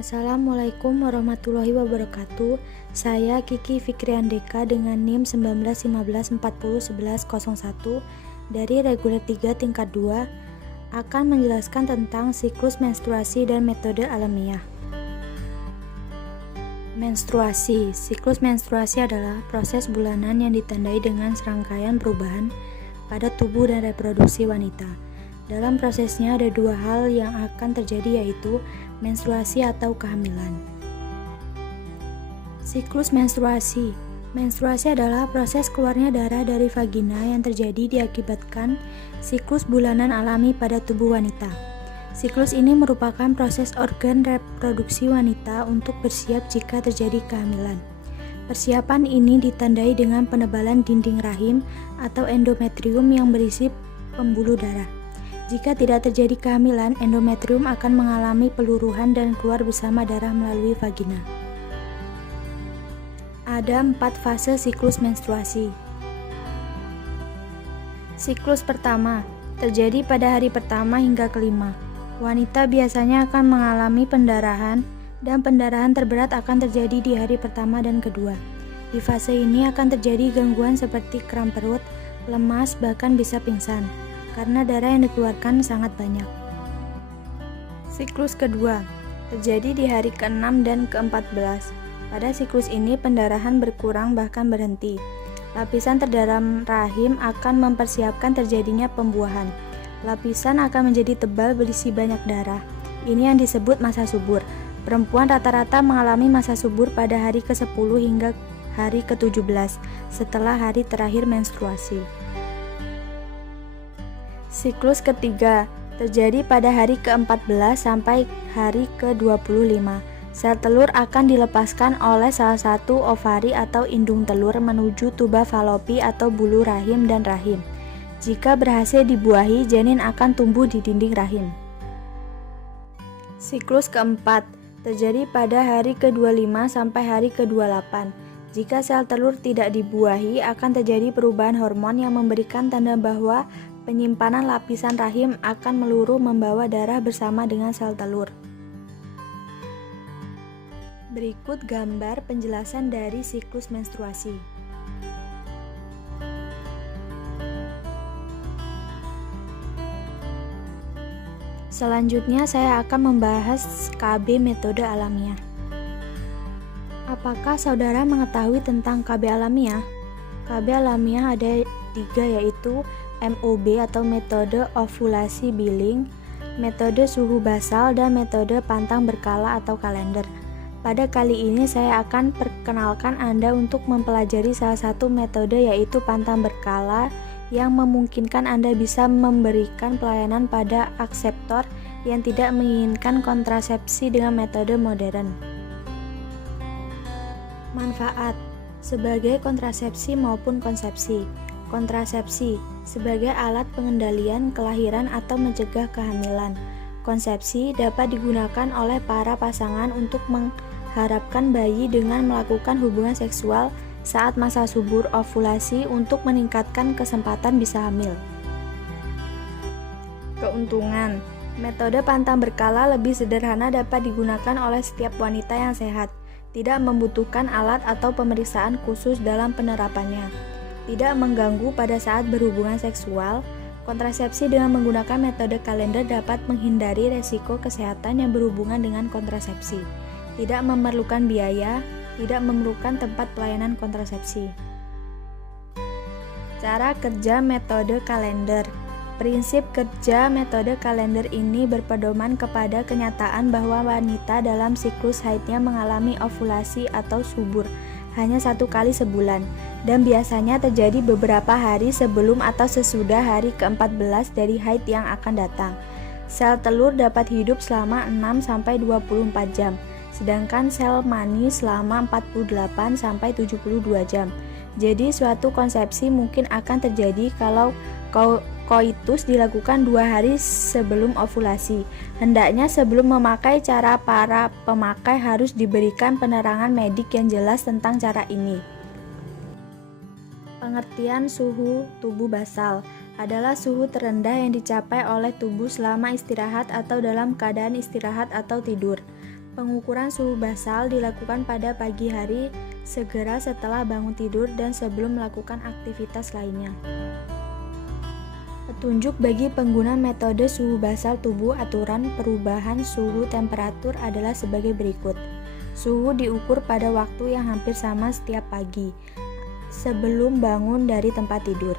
Assalamualaikum warahmatullahi wabarakatuh. Saya Kiki Fikriandeka dengan NIM 1915401101 dari reguler 3 tingkat 2 akan menjelaskan tentang siklus menstruasi dan metode alamiah. Menstruasi. Siklus menstruasi adalah proses bulanan yang ditandai dengan serangkaian perubahan pada tubuh dan reproduksi wanita. Dalam prosesnya ada dua hal yang akan terjadi, yaitu menstruasi atau kehamilan. Siklus menstruasi. Menstruasi adalah proses keluarnya darah dari vagina yang terjadi diakibatkan siklus bulanan alami pada tubuh wanita. Siklus ini merupakan proses organ reproduksi wanita untuk bersiap jika terjadi kehamilan. Persiapan ini ditandai dengan penebalan dinding rahim atau endometrium yang berisi pembuluh darah. Jika tidak terjadi kehamilan, endometrium akan mengalami peluruhan dan keluar bersama darah melalui vagina. Ada 4 fase siklus menstruasi. Siklus pertama terjadi pada hari pertama hingga kelima. Wanita biasanya akan mengalami pendarahan, dan pendarahan terberat akan terjadi di hari pertama dan kedua. Di fase ini akan terjadi gangguan seperti kram perut, lemas, bahkan bisa pingsan karena darah yang dikeluarkan sangat banyak. Siklus kedua terjadi di hari ke-6 dan ke-14. Pada siklus ini pendarahan berkurang bahkan berhenti. Lapisan terdalam rahim akan mempersiapkan terjadinya pembuahan. Lapisan akan menjadi tebal berisi banyak darah. Ini yang disebut masa subur. Perempuan rata-rata mengalami masa subur pada hari ke-10 hingga hari ke-17 setelah hari terakhir menstruasi. Siklus ketiga terjadi pada hari ke-14 sampai hari ke-25. Sel telur akan dilepaskan oleh salah satu ovari atau indung telur menuju tuba falopi atau bulu rahim dan rahim. Jika berhasil dibuahi, janin akan tumbuh di dinding rahim. Siklus keempat terjadi pada hari ke-25 sampai hari ke-28. Jika sel telur tidak dibuahi, akan terjadi perubahan hormon yang memberikan tanda bahwa penyimpanan lapisan rahim akan meluruh membawa darah bersama dengan sel telur. Berikut gambar penjelasan dari siklus menstruasi. Selanjutnya saya akan membahas KB metode alamiah. Apakah saudara mengetahui tentang KB alamiah? KB alamiah ada 3, yaitu MOB atau metode ovulasi Billing, metode suhu basal, dan metode pantang berkala atau kalender. Pada kali ini saya akan perkenalkan Anda untuk mempelajari salah satu metode, yaitu pantang berkala, yang memungkinkan Anda bisa memberikan pelayanan pada akseptor yang tidak menginginkan kontrasepsi dengan metode modern. Manfaat sebagai kontrasepsi maupun konsepsi. Kontrasepsi sebagai alat pengendalian kelahiran atau mencegah kehamilan. Konsepsi dapat digunakan oleh para pasangan untuk mengharapkan bayi dengan melakukan hubungan seksual saat masa subur ovulasi untuk meningkatkan kesempatan bisa hamil. Keuntungan. Metode pantang berkala lebih sederhana, dapat digunakan oleh setiap wanita yang sehat. Tidak membutuhkan alat atau pemeriksaan khusus dalam penerapannya. Tidak mengganggu pada saat berhubungan seksual. Kontrasepsi dengan menggunakan metode kalender dapat menghindari resiko kesehatan yang berhubungan dengan kontrasepsi. Tidak memerlukan biaya, tidak memerlukan tempat pelayanan kontrasepsi. Cara kerja metode kalender. Prinsip kerja metode kalender ini berpedoman kepada kenyataan bahwa wanita dalam siklus haidnya mengalami ovulasi atau subur hanya 1 kali sebulan, dan biasanya terjadi beberapa hari sebelum atau sesudah hari ke-14 dari haid yang akan datang. Sel telur dapat hidup selama 6-24 jam, sedangkan sel mani selama 48-72 jam. Jadi suatu konsepsi mungkin akan terjadi kalau koitus dilakukan 2 hari sebelum ovulasi. Hendaknya sebelum memakai cara para pemakai harus diberikan penerangan medik yang jelas tentang cara ini. Pengertian suhu tubuh basal adalah suhu terendah yang dicapai oleh tubuh selama istirahat atau dalam keadaan istirahat atau tidur. Pengukuran suhu basal dilakukan pada pagi hari segera setelah bangun tidur dan sebelum melakukan aktivitas lainnya. Petunjuk bagi pengguna metode suhu basal tubuh. Aturan perubahan suhu temperatur adalah sebagai berikut. Suhu diukur pada waktu yang hampir sama setiap pagi, sebelum bangun dari tempat tidur.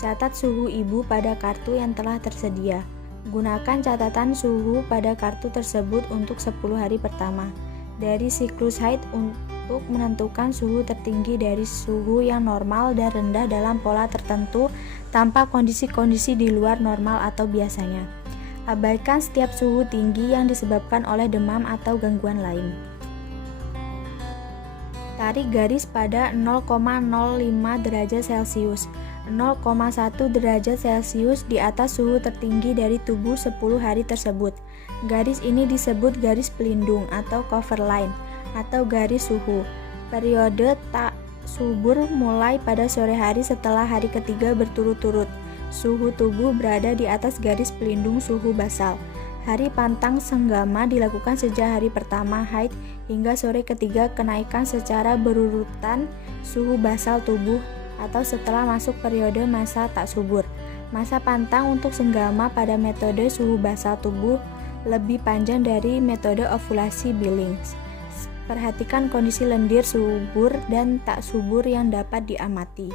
Catat suhu ibu pada kartu yang telah tersedia. Gunakan catatan suhu pada kartu tersebut untuk 10 hari pertama dari siklus haid untuk menentukan suhu tertinggi dari suhu yang normal dan rendah dalam pola tertentu tanpa kondisi-kondisi di luar normal atau biasanya. Abaikan setiap suhu tinggi yang disebabkan oleh demam atau gangguan lain. Tarik garis pada 0,05 derajat Celcius, 0,1 derajat Celcius di atas suhu tertinggi dari tubuh 10 hari tersebut. Garis ini disebut garis pelindung atau cover line atau garis suhu. Periode tak subur mulai pada sore hari setelah hari ketiga berturut-turut. Suhu tubuh berada di atas garis pelindung suhu basal. Hari pantang senggama dilakukan sejak hari pertama haid hingga sore ketiga kenaikan secara berurutan suhu basal tubuh atau setelah masuk periode masa tak subur. Masa pantang untuk senggama pada metode suhu basal tubuh lebih panjang dari metode ovulasi Billings. Perhatikan kondisi lendir subur dan tak subur yang dapat diamati.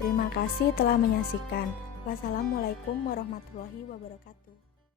Terima kasih telah menyaksikan. Wassalamualaikum warahmatullahi wabarakatuh.